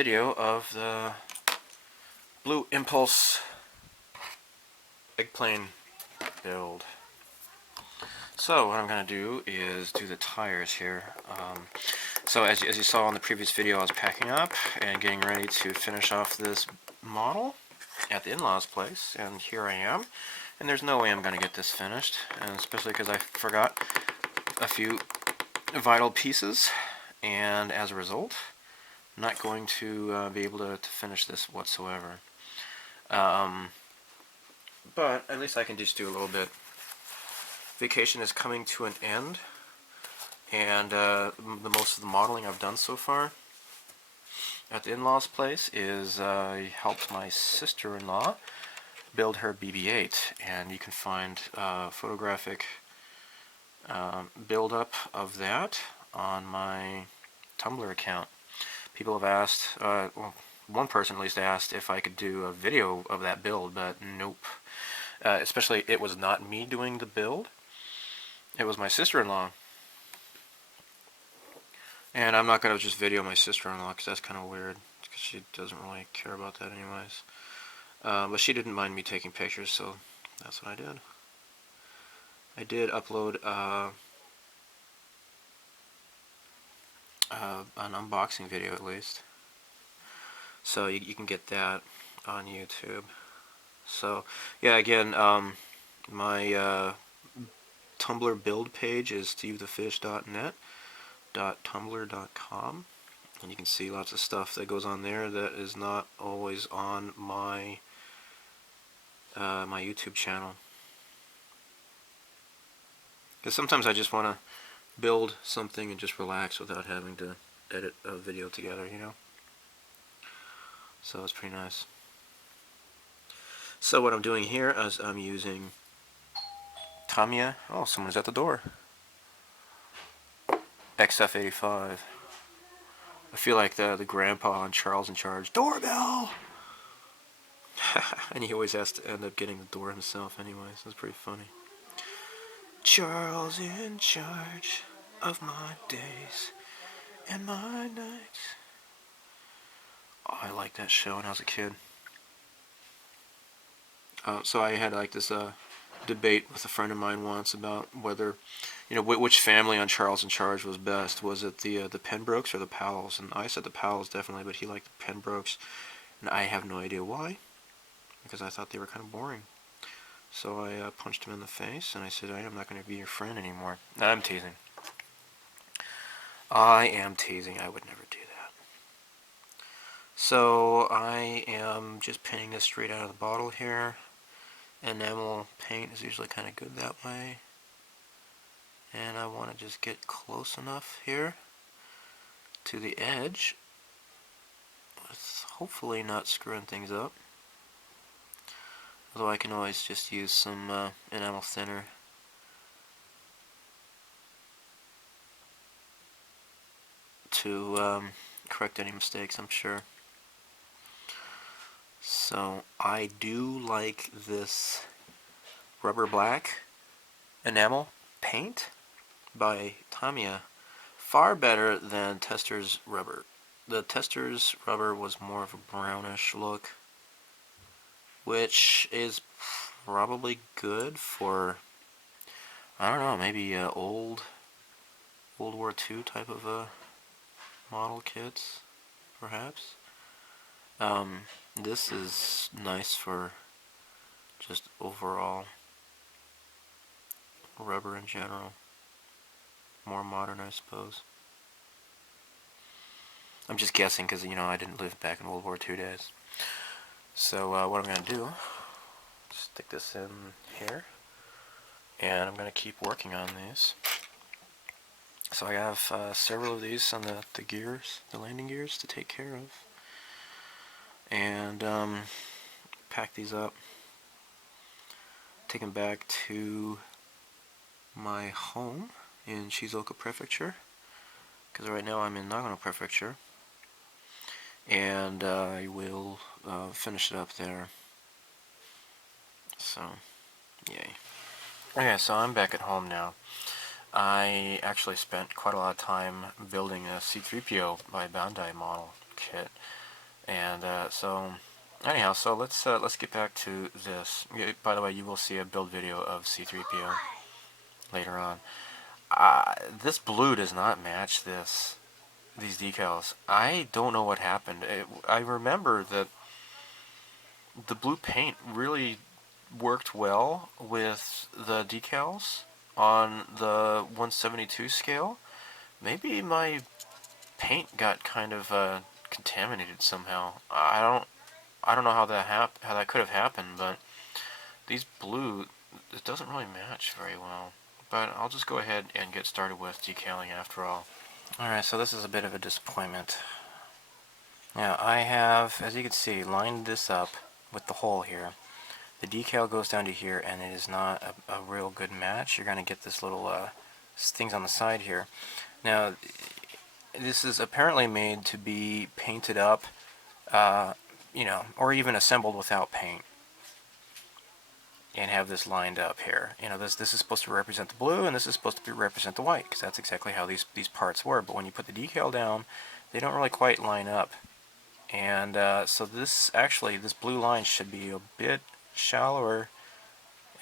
video of the Blue Impulse Eggplane build. So what I'm going to do is do the tires here. So as you saw in the previous video, I was packing up and getting ready to finish off this model at the in-laws place, and here I am. And there's no way I'm going to get this finished, and especially because I forgot a few vital pieces, and as a result, I'm not going to be able to finish this whatsoever. But at least I can just do a little bit. Vacation is coming to an end, and the most of the modeling I've done so far at the in-laws place is I helped my sister-in-law build her BB-8, and you can find photographic build-up of that on my Tumblr account. People have asked, well, one person at least asked if I could do a video of that build, but nope. Especially, it was not me doing the build. It was my sister-in-law. And I'm not going to just video my sister-in-law, because that's kind of weird, because she doesn't really care about that anyways. But she didn't mind me taking pictures, so that's what I did. I did upload an unboxing video at least, so you can get that on YouTube. So yeah, again, my Tumblr build page is stevethefish.net.tumblr.com, and you can see lots of stuff that goes on there that is not always on my my YouTube channel, because sometimes I just want to build something and just relax without having to edit a video together, you know? So it's pretty nice. So what I'm doing here is I'm using Tamiya. Oh, someone's at the door. XF85. I feel like the grandpa on Charles in Charge. Doorbell! And he always has to end up getting the door himself anyways. That's pretty funny. Charles in charge of my days and my nights. Oh, I liked that show when I was a kid. So I had like this debate with a friend of mine once about whether, you know, which family on Charles in Charge was best. Was it the Pembrokes or the Powells? And I said the Powells definitely, but he liked the Pembrokes, and I have no idea why, because I thought they were kind of boring. So I punched him in the face, and I said, I am not going to be your friend anymore. No, I'm teasing. I am teasing. I would never do that. So I am just painting this straight out of the bottle here. Enamel paint is usually kind of good that way. And I want to just get close enough here to the edge, with hopefully not screwing things up. Although I can always just use some enamel thinner. To correct any mistakes, I'm sure. So I do like this rubber black enamel paint by Tamiya far better than Tester's rubber. The Tester's rubber was more of a brownish look, which is probably good for, I don't know, maybe old World War II type of model kits, perhaps. This is nice for just overall rubber in general. More modern, I suppose. I'm just guessing because, you know, I didn't live back in World War II days. So what I'm going to do, stick this in here, and I'm going to keep working on these. So I have several of these on the gears, the landing gears, to take care of. And pack these up, take them back to my home in Shizuoka Prefecture, because right now I'm in Nagano Prefecture, and I will finish it up there. So, yay. Okay, so I'm back at home now. I actually spent quite a lot of time building a C-3PO by Bandai model kit. And so anyhow, so let's get back to this. By the way, you will see a build video of C3PO later on. This blue does not match these decals. I don't know what happened. I remember that the blue paint really worked well with the decals on the 172 scale. Maybe my paint got kind of contaminated somehow. I don't know how how that could have happened, but these blue, it doesn't really match very well. But I'll just go ahead and get started with decaling after all. Alright, so this is a bit of a disappointment. Now I have, as you can see, lined this up with the hole here. The decal goes down to here, and it is not a real good match. You're going to get this little things on the side here. Now, this is apparently made to be painted up, you know, or even assembled without paint, and have this lined up here. You know, this is supposed to represent the blue, and this is supposed to represent the white, because that's exactly how these parts were. But when you put the decal down, they don't really quite line up. And so this blue line should be a bit shallower,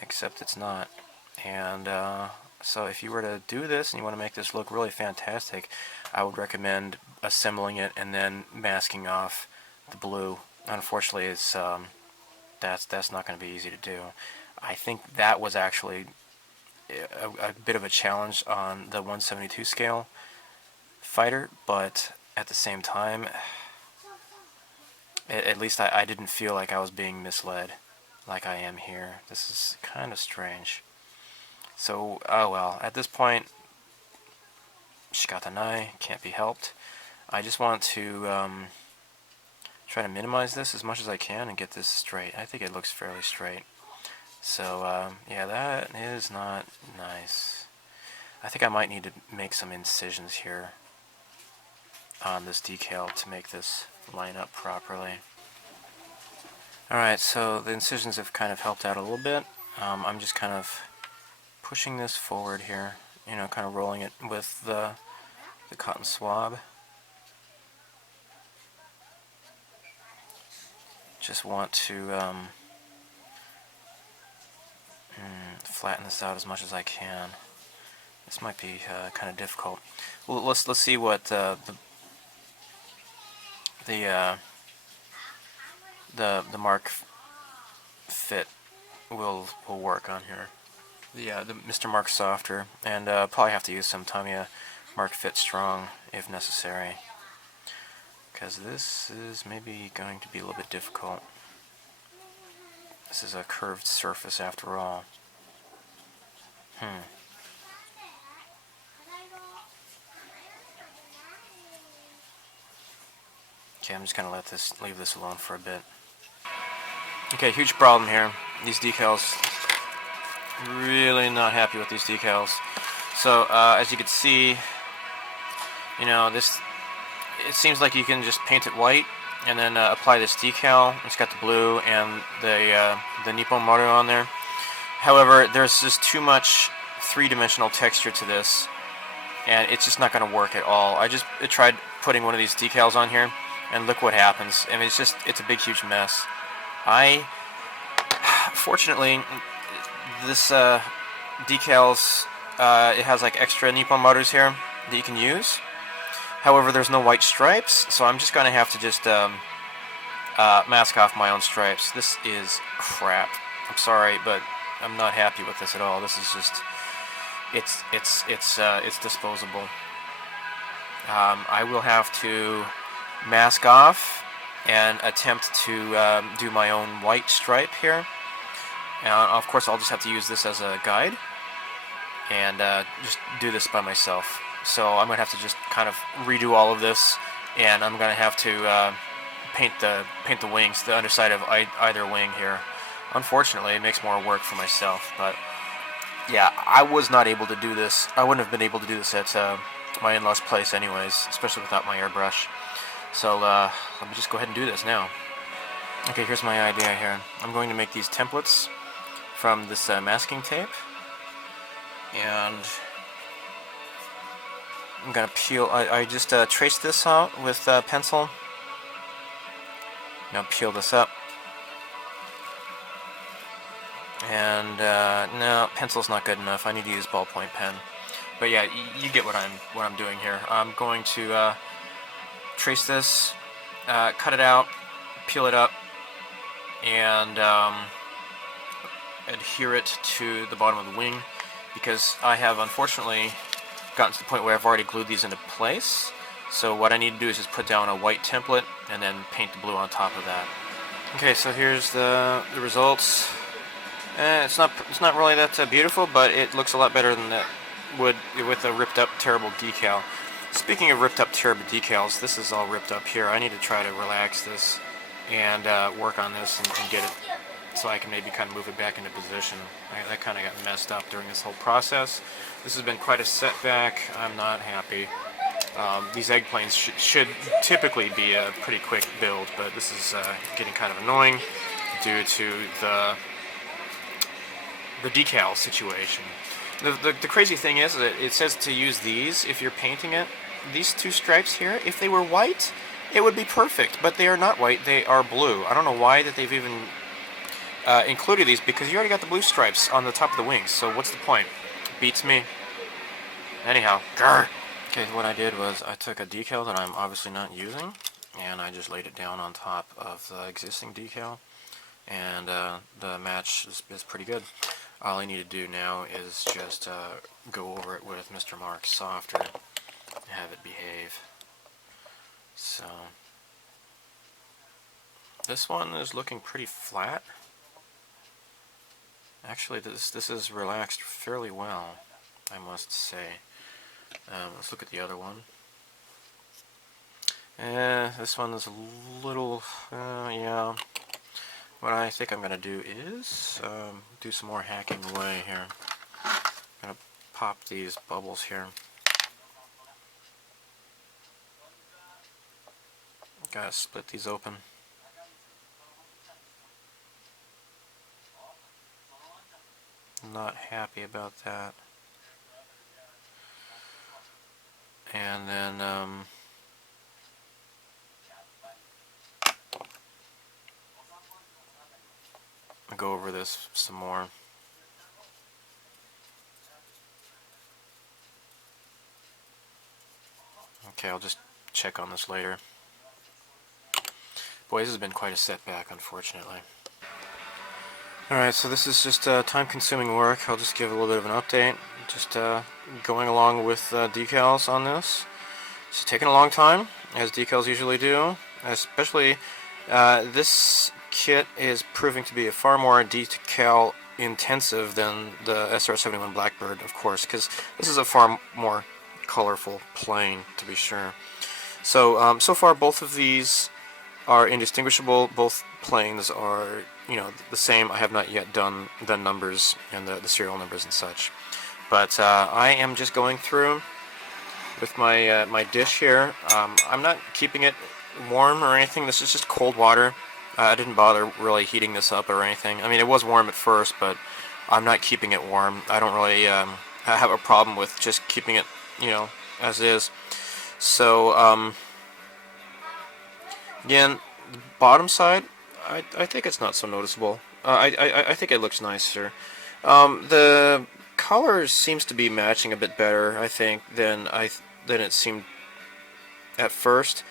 except it's not. And so if you were to do this and you want to make this look really fantastic, I would recommend assembling it and then masking off the blue. Unfortunately, it's that's not going to be easy to do. I think that was actually a bit of a challenge on the 172 scale fighter, but at the same time, at least I didn't feel like I was being misled like I am here. This is kind of strange. So, oh well, at this point, shikatanai, can't be helped. I just want to try to minimize this as much as I can and get this straight. I think it looks fairly straight. So, yeah, that is not nice. I think I might need to make some incisions here on this decal to make this line up properly. Alright, so the incisions have kind of helped out a little bit. I'm just kind of pushing this forward here, you know, kind of rolling it with the cotton swab. Just want to flatten this out as much as I can. This might be kind of difficult. Well, let's see what the mark fit will work on here. The Mr. Mark Softer, and probably have to use some Tamiya Mark Fit Strong if necessary, because this is maybe going to be a little bit difficult. This is a curved surface after all. Okay, I'm just gonna leave this alone for a bit. Okay, huge problem here. These decals, really not happy with these decals. So as you can see, you know, it seems like you can just paint it white and then apply this decal. It's got the blue and the Nippon Maru on there. However, there's just too much three-dimensional texture to this, and it's just not going to work at all. I tried putting one of these decals on here, and look what happens. I mean, it's a big, huge mess. Fortunately, this decals, it has like extra Nippon Marus here that you can use. However, there's no white stripes, so I'm just going to have to just mask off my own stripes. This is crap. I'm sorry, but I'm not happy with this at all. This is just, it's disposable. I will have to mask off and attempt to do my own white stripe here. And of course, I'll just have to use this as a guide and just do this by myself. So I'm going to have to just kind of redo all of this, and I'm going to have to paint the wings, the underside of either wing here. Unfortunately, it makes more work for myself, but yeah, I was not able to do this. I wouldn't have been able to do this at my in-laws' place anyways, especially without my airbrush. So let me just go ahead and do this now. Okay, here's my idea here. I'm going to make these templates from this masking tape, and I'm going to peel. I just traced this out with pencil, Now peel this up. And no, pencil's not good enough. I need to use ballpoint pen. But yeah, you get what I'm doing here. I'm going to trace this, cut it out, peel it up, and adhere it to the bottom of the wing, because I have unfortunately gotten to the point where I've already glued these into place. So what I need to do is just put down a white template and then paint the blue on top of that. Okay, so here's the results. It's not really that beautiful, but it looks a lot better than that would with a ripped up terrible decal. Speaking of ripped up terrible decals, this is all ripped up here. I need to try to relax this and work on this and get it so I can maybe kind of move it back into position. That kind of got messed up during this whole process. This has been quite a setback. I'm not happy. These eggplanes should typically be a pretty quick build, but this is getting kind of annoying due to the decal situation. The crazy thing is that it says to use these if you're painting it. These two stripes here, if they were white, it would be perfect, but they are not white, they are blue. I don't know why that they've even included these, because you already got the blue stripes on the top of the wings, so what's the point? Beats me. Anyhow, grr. Okay, what I did was I took a decal that I'm obviously not using, and I just laid it down on top of the existing decal, and the match is pretty good. All I need to do now is just go over it with Mr. Mark's softer and have it behave. So this one is looking pretty flat. Actually, this is relaxed fairly well, I must say. Let's look at the other one. This one is a little, yeah. What I think I'm going to do is do some more hacking away here. I'm going to pop these bubbles here. Gotta split these open. Not happy about that. And then I'll go over this some more. Okay, I'll just check on this later. Boy, this has been quite a setback, unfortunately. Alright, so this is just time-consuming work. I'll just give a little bit of an update. Just going along with decals on this. It's taking a long time, as decals usually do. Especially, this kit is proving to be a far more decal intensive than the SR-71 Blackbird, of course, because this is a far more colorful plane, to be sure. So, so far both of these are indistinguishable. Both planes are, you know, the same. I have not yet done the numbers and the serial numbers and such. But I am just going through with my my dish here. I'm not keeping it warm or anything. This is just cold water. I didn't bother really heating this up or anything. I mean, it was warm at first, but I'm not keeping it warm. I don't really have a problem with just keeping it, you know, as is. So, again, the bottom side, I think it's not so noticeable. I think it looks nicer. The colors seems to be matching a bit better, I think, than it seemed at first.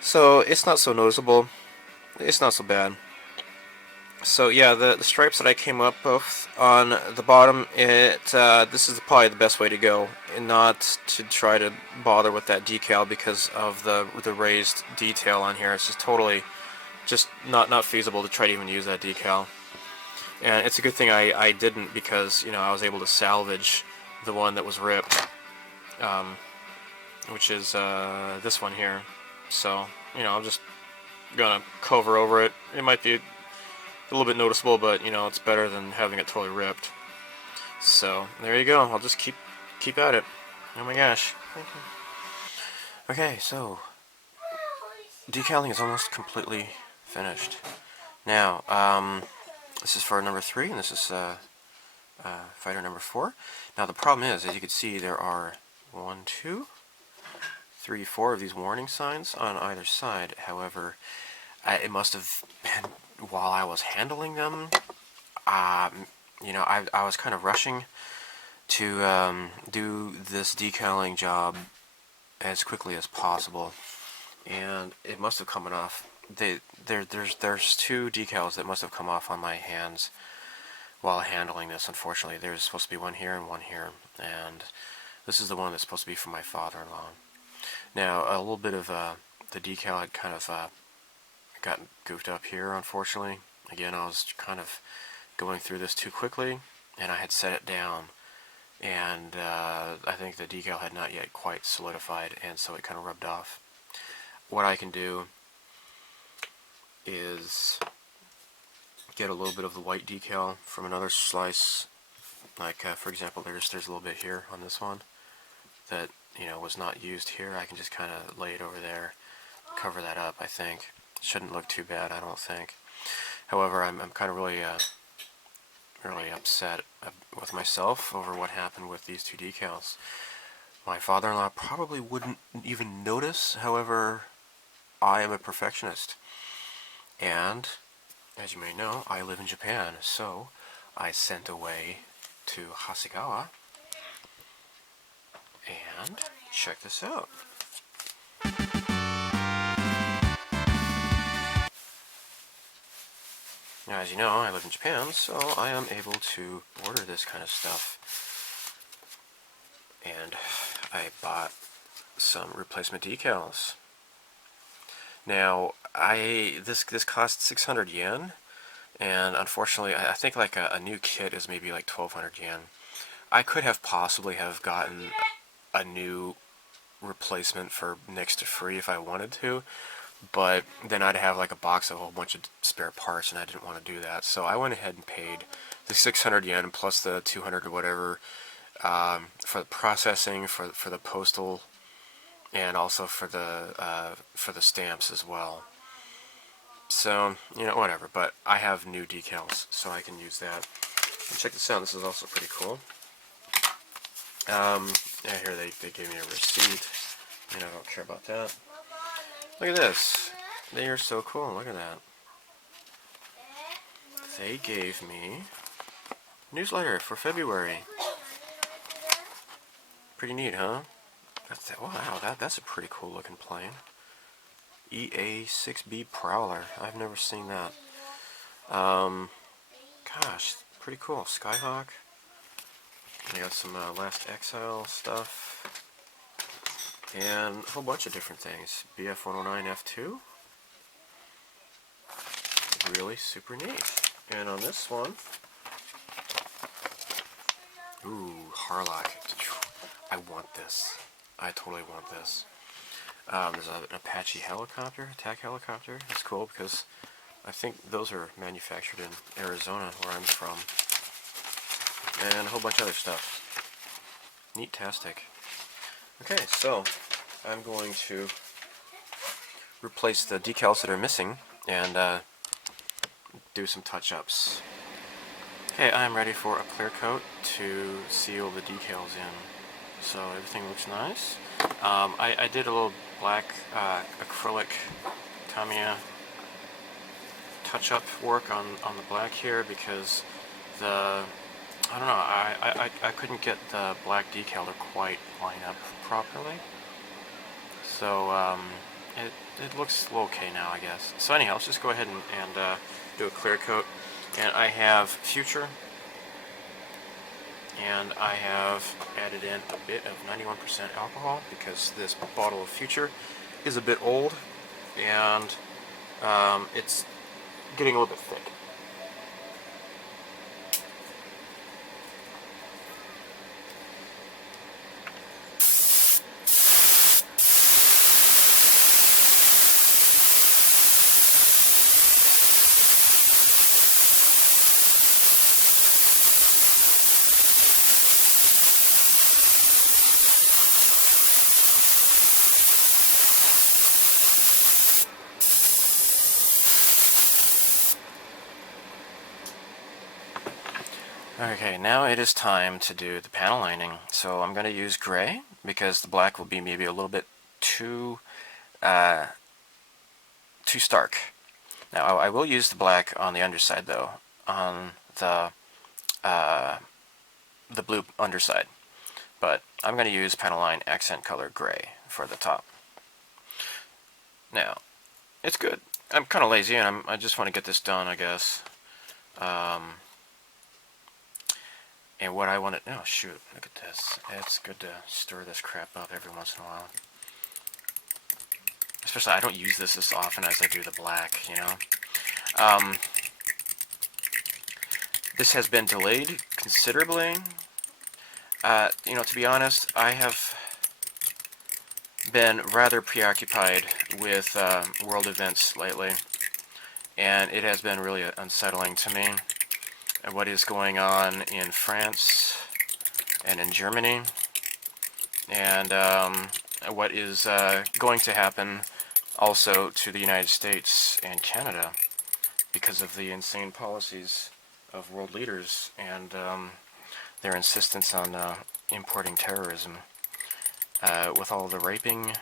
So it's not so noticeable. It's not so bad. So yeah, the stripes that I came up with on the bottom, this is probably the best way to go, and not to try to bother with that decal because of the raised detail on here. It's just totally, just not feasible to try to even use that decal. And it's a good thing I didn't, because, you know, I was able to salvage the one that was ripped, which is this one here. So, you know, I'm just gonna cover over it. It might be a little bit noticeable, but, you know, it's better than having it totally ripped. So there you go. I'll just keep at it. Oh my gosh. Okay, so decaling is almost completely finished. Now, this is for number 3, and this is fighter number 4. Now the problem is, as you can see, there are 1, 2, 3, 4 of these warning signs on either side. However, it must have been while I was handling them. You know, I was kind of rushing to do this decaling job as quickly as possible, and it must have come off. There's two decals that must have come off on my hands while handling this. Unfortunately, there's supposed to be one here and one here, and this is the one that's supposed to be from my father-in-law. Now, a little bit of the decal had kind of gotten goofed up here, unfortunately. Again, I was kind of going through this too quickly, and I had set it down, and I think the decal had not yet quite solidified, and so it kind of rubbed off. What I can do is get a little bit of the white decal from another slice, like for example, there's a little bit here on this one that, you know, was not used here. I can just kind of lay it over there, cover that up. I think shouldn't look too bad, I don't think. However, I'm kind of really upset with myself over what happened with these two decals. My father-in-law probably wouldn't even notice. However, I am a perfectionist, and as you may know, I live in Japan, so I sent away to Hasegawa, and check this out. Now, as you know, I live in Japan, so I am able to order this kind of stuff, and I bought some replacement decals. Now, this cost 600 yen, and unfortunately, I think like a new kit is maybe like 1200 yen. I could have possibly have gotten a new replacement for next to free if I wanted to, but then I'd have like a box of a whole bunch of spare parts, and I didn't want to do that. So I went ahead and paid the 600 yen plus the 200 or whatever for the processing, for the postal, and also for the stamps as well. So, you know, whatever. But I have new decals, so I can use that. And check this out. This is also pretty cool. Yeah, here they gave me a receipt. You know, I don't care about that. Look at this. They are so cool. Look at that. They gave me a newsletter for February. Pretty neat, huh? Wow, that's a pretty cool looking plane. EA-6B Prowler. I've never seen that. Gosh, pretty cool. Skyhawk. I got some Last Exile stuff. And a whole bunch of different things. BF-109F2. Really super neat. And on this one, ooh, Harlock. I want this. I totally want this. There's an Apache helicopter, attack helicopter. That's cool because I think those are manufactured in Arizona, where I'm from. And a whole bunch of other stuff. Neat-tastic. Okay, so I'm going to replace the decals that are missing and do some touch-ups. Okay, I'm ready for a clear coat to seal the decals in. So everything looks nice. I did a little black acrylic Tamiya touch-up work on the black here because I don't know, I couldn't get the black decal to quite line up properly. So it looks okay now, I guess. So anyhow, let's just go ahead and do a clear coat. And I have Future, and I have added in a bit of 91% alcohol because this bottle of Future is a bit old, and it's getting a little bit thick. Okay, now it is time to do the panel lining. So I'm going to use gray because the black will be maybe a little bit too stark. Now I will use the black on the underside though, on uh, the blue underside, but I'm going to use Panaline Accent Color Gray for the top. Now, it's good. I'm kind of lazy and I just want to get this done, I guess. And what I want to... Oh, shoot. Look at this. It's good to stir this crap up every once in a while. Especially, I don't use this as often as I do the black, you know? This has been delayed considerably. You know, to be honest, I have been rather preoccupied with world events lately. And it has been really unsettling to me. What is going on in France and in Germany, and what is going to happen also to the United States and Canada because of the insane policies of world leaders and their insistence on importing terrorism. With all the raping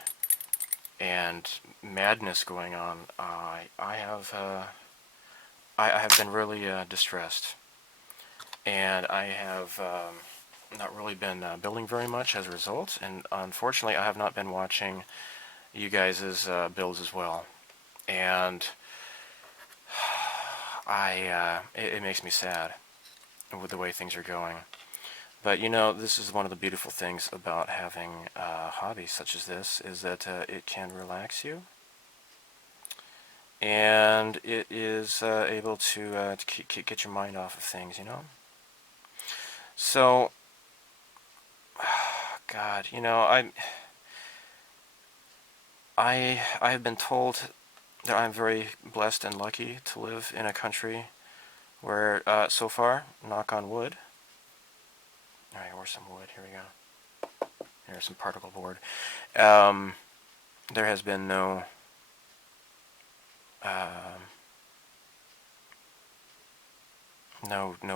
and madness going on, I have been really distressed, and I have not really been building very much as a result, and unfortunately I have not been watching you guys' builds as well, and it makes me sad with the way things are going. But you know, this is one of the beautiful things about having hobbies such as this, is that it can relax you, and it is able to get your mind off of things, you know? So, God, you know, I have been told that I'm very blessed and lucky to live in a country where, so far, knock on wood. Alright, where's some wood? Here we go. Here's some particle board. There has been no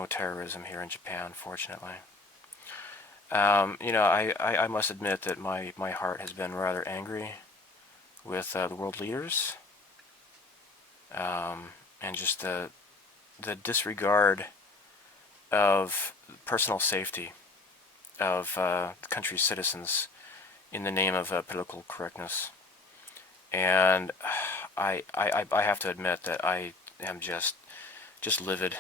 terrorism here in Japan, fortunately. You know, I must admit that my heart has been rather angry with the world leaders, and just the disregard of personal safety of the country's citizens in the name of political correctness. And I have to admit that I am just livid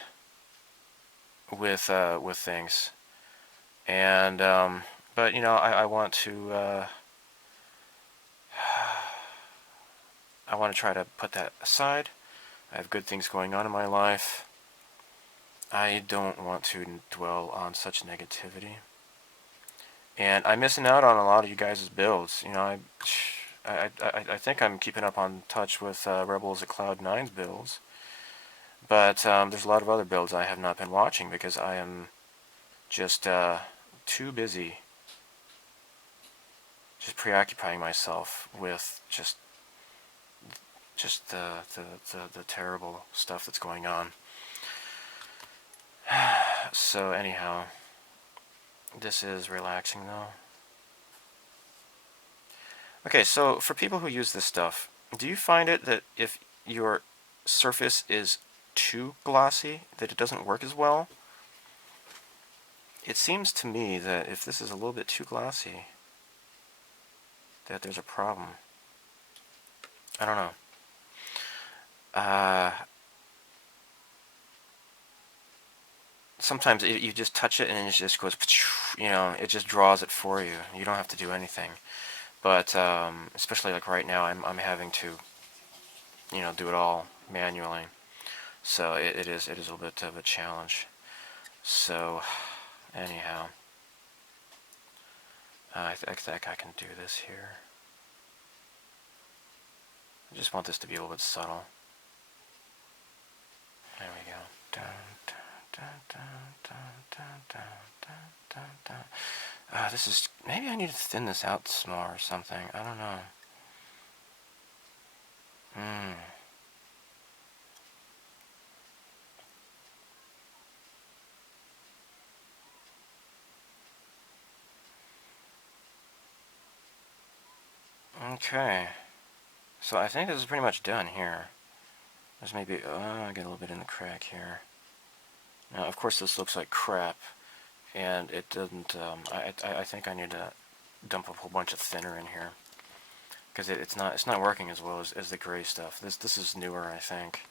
with things. And but you know, I want to I want to try to put that aside. I have good things going on in my life. I don't want to dwell on such negativity. And I'm missing out on a lot of you guys' builds. You know, I think I'm keeping up on touch with Rebels at Cloud9's builds. But there's a lot of other builds I have not been watching because I am just too busy just preoccupying myself with just the terrible stuff that's going on. So anyhow, this is relaxing though. Okay, so for people who use this stuff, do you find it that if your surface is too glossy, that it doesn't work as well? It seems to me that if this is a little bit too glossy, that there's a problem. I don't know. Sometimes you just touch it and it just goes, you know, it just draws it for you. You don't have to do anything. But especially like right now, I'm having to, you know, do it all manually. So it is a little bit of a challenge. So anyhow, I think I can do this here. I just want this to be a little bit subtle. There we go. Dun, dun, dun, dun, dun, dun, dun, dun, dun. This is... Maybe I need to thin this out some more or something. I don't know. Okay. So I think this is pretty much done here. There's maybe, I get a little bit in the crack here. Now, of course, this looks like crap, and it doesn't, I think I need to dump a whole bunch of thinner in here, because it's not working as well as the gray stuff. This is newer, I think.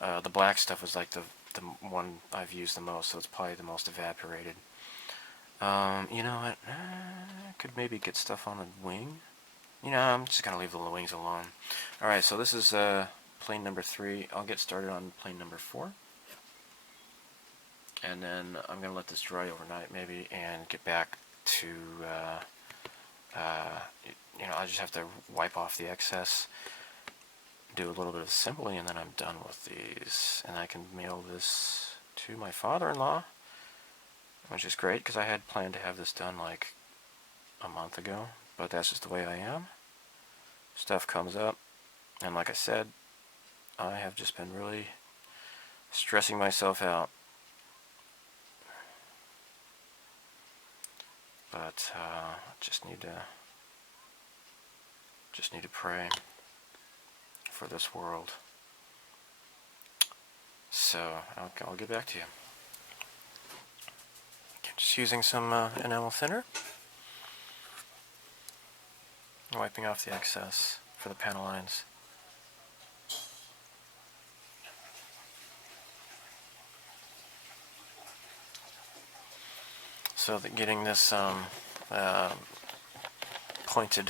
The black stuff is like the one I've used the most, so it's probably the most evaporated. You know what? I could maybe get stuff on the wing. You know, I'm just gonna leave the wings alone. Alright, so this is plane number 3. I'll get started on plane number 4. And then I'm gonna let this dry overnight maybe and get back to, you know, I just have to wipe off the excess, do a little bit of assembly, and then I'm done with these. And I can mail this to my father-in-law, which is great because I had planned to have this done like a month ago, but that's just the way I am. Stuff comes up, and like I said, I have just been really stressing myself out. But just need to pray for this world. So I'll get back to you. Just using some enamel thinner, wiping off the excess for the panel lines. So that getting this pointed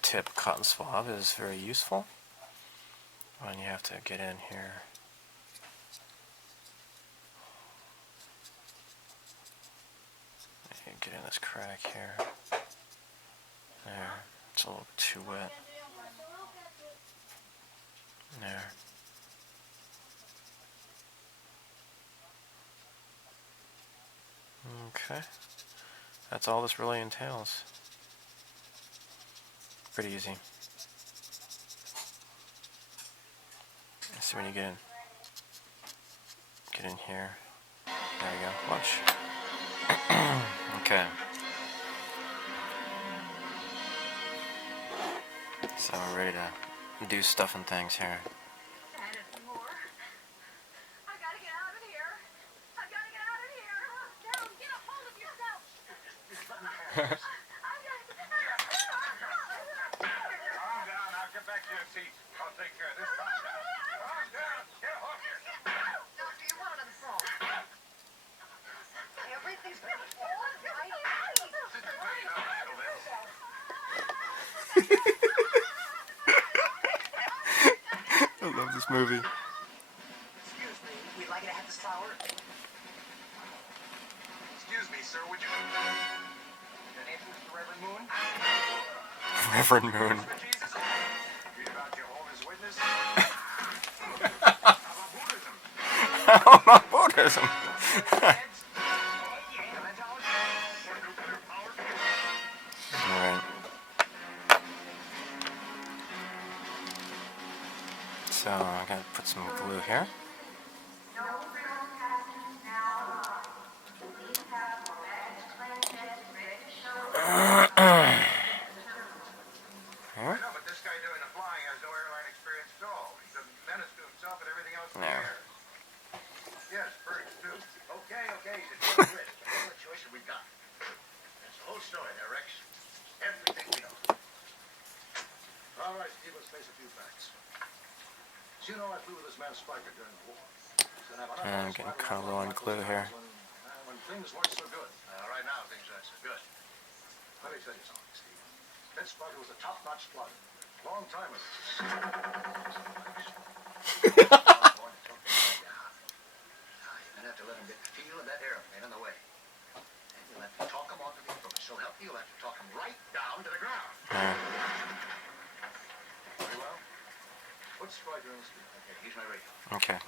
tip cotton swab is very useful when you have to get in here. Get in this crack here. There. It's a little bit too wet. There. Okay. That's all this really entails. Pretty easy. Let's see when you get in. Get in here. There you go. Watch. Okay. So we're ready to do stuff and things here. Calm down, I'll get back to your seat. I'll take care of this. Calm down. Get off yourself. Doctor, you're on the phone. Everything's going to fall right. I love this movie. Excuse me, we'd like you to have this flower. Excuse me, sir, would you... Your name is Reverend Moon? Reverend Moon. For Jesus? Read about Jehovah's Witness? How about Buddhism? How about Buddhism? Alright. So I'm going to put some glue here. I know, but this guy doing the flying has no airline experience at all. He's a menace to himself and everything else in the air. Yes, birds too. Okay, he's a good Brit. What choice have we got? That's the whole story there, Rex. Everything we know. All right, Steve, let's face a few facts. So, you know, I flew with this man Spiker during the war. I'm getting kind of low on glue here. When things weren't so good. Right now, things aren't so good. Let me tell you something, Steve. That Spiker was a top-notch flight. Long time ago. You're gonna have to let him get the feel of that airplane in the way. And you'll have to talk him onto the approach. So help you, you'll have to talk him right down to the ground. Very well. Put Spiker in the street. Okay, he's my radio. Okay.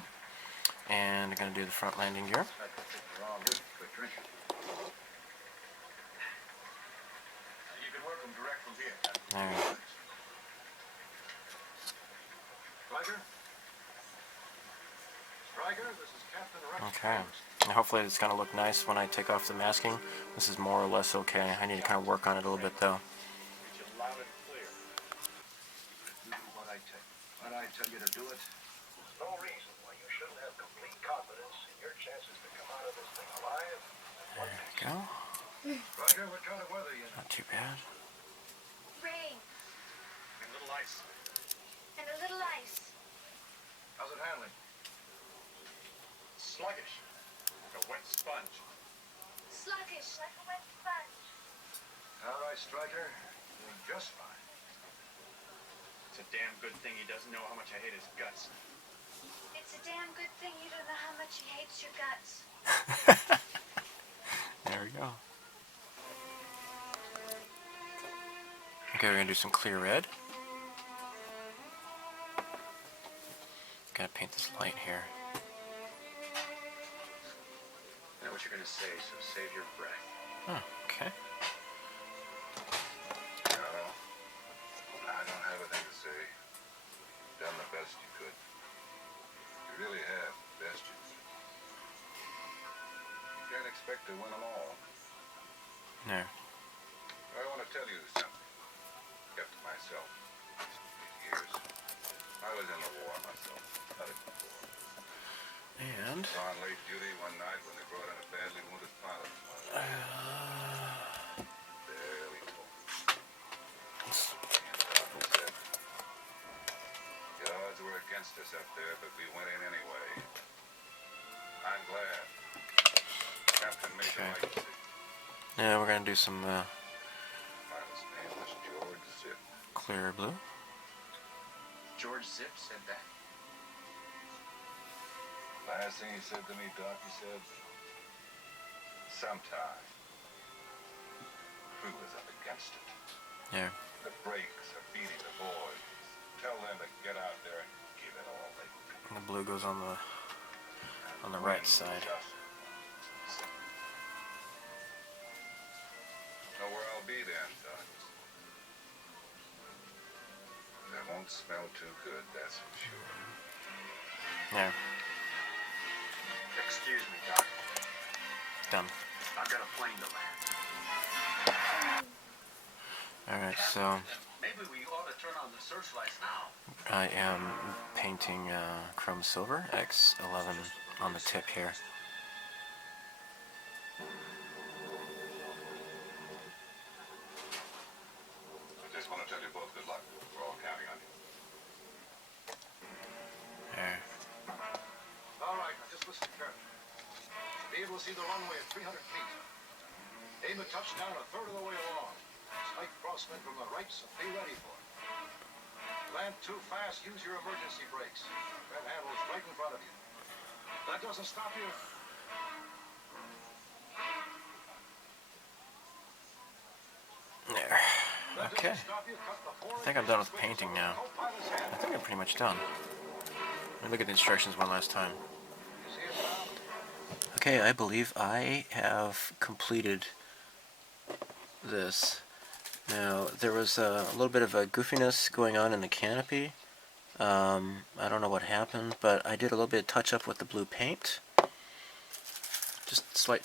And I'm going to do the front landing gear. You can work them direct from here. There. Striker, this is Captain Rex. Okay. And hopefully it's going to look nice when I take off the masking. This is more or less okay. I need to kind of work on it a little bit though. Loud and clear. You do what I I tell you to do it? There's no reason why you shouldn't have complete confidence in your chances to come out of this thing alive. There we go. Roger, what kind of weather you in? Not too bad. Rain And little ice. and a little ice. How's it handling? Sluggish. Like a wet sponge. Sluggish like a wet sponge. All right, Stryker. Doing just fine. It's a damn good thing he doesn't know how much I hate his guts. It's a damn good thing you don't know how much he hates your guts. There we go. Okay, we're gonna do some clear red. Gotta paint this light here. I know what you're gonna say, so save your breath. Oh, okay. No, I don't have a thing to say. You've done the best you could. You really have the best you could. You can't expect to win them all. No. I want to tell you something. Kept to myself. These years. I was in the war myself. Not a good war. And On late duty one night when they brought in a badly wounded pilot. Barely told. Said, the odds were against us up there, but we went in anyway. I'm glad. Captain Major Okay. liked to see. yeah, we're gonna do some Pilot's name was George Zip. clear blue. George Zip said that. Last thing he said to me, Doc, he said, sometime. Crew is up against it. Yeah. The brakes are beating the boys. Tell them to get out there and give it all they can. The blue goes on the right side. Know where I'll be then, Doc. It won't smell too good, that's for sure. Yeah, Excuse me, Doc. done. I've got a plane to land. Alright, so Maybe we ought to turn on the searchlights now. I am painting chrome silver X11 on the tip here. I just want to tell you both good luck. We're all counting on you. There. All right, now just listen carefully. Be able to see the runway at 300 feet. Aim a touchdown a third of the way along. Slight crosswind from the right, so be ready for it. Land too fast, use your emergency brakes. That handle is right in front of you. That doesn't stop you. There. That Okay. doesn't stop you. Cut the I think I'm done with painting now. Co-pilot's hand. I think I'm pretty much done. Let me look at the instructions one last time. You see us now? Okay, I believe I have completed this. Now, there was a little bit of a goofiness going on in the canopy. I don't know what happened, but I did a little bit of touch-up with the blue paint. Just slight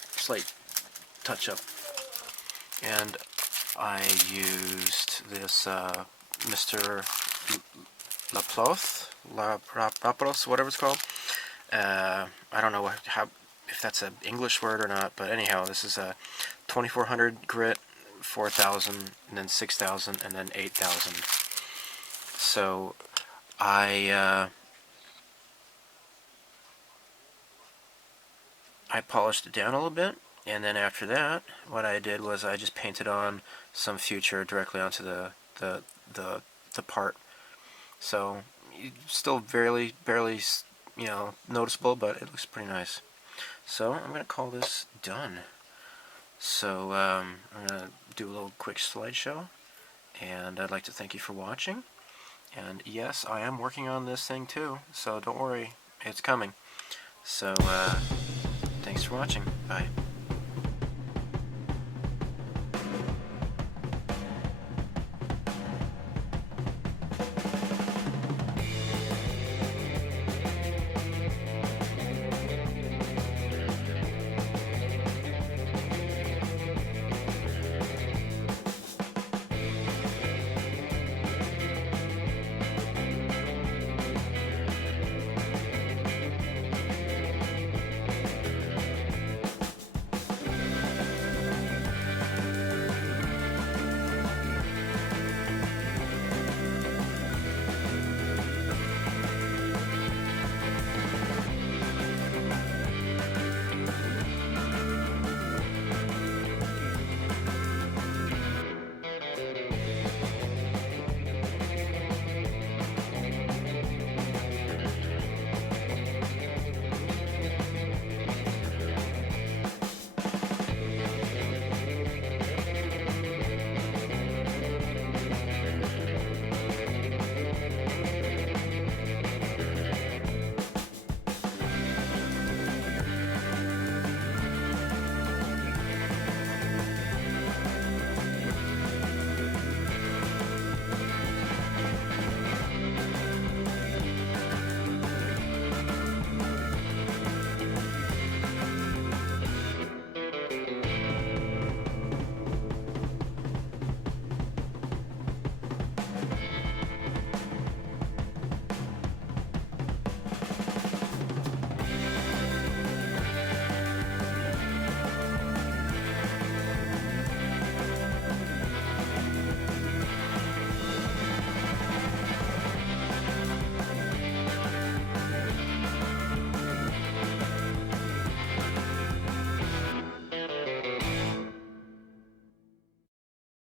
touch-up. And I used this Mr. Lapros, whatever it's called. I don't know if that's an English word or not, but anyhow, this is a 2400 grit, 4000, and then 6000, and then 8000. So I polished it down a little bit, and then after that, what I did was I just painted on some future directly onto the part. So still barely noticeable, but it looks pretty nice. So I'm gonna call this done. So I'm gonna do a little quick slideshow, and I'd like to thank you for watching. And yes, I am working on this thing too, so don't worry, it's coming. So thanks for watching. Bye.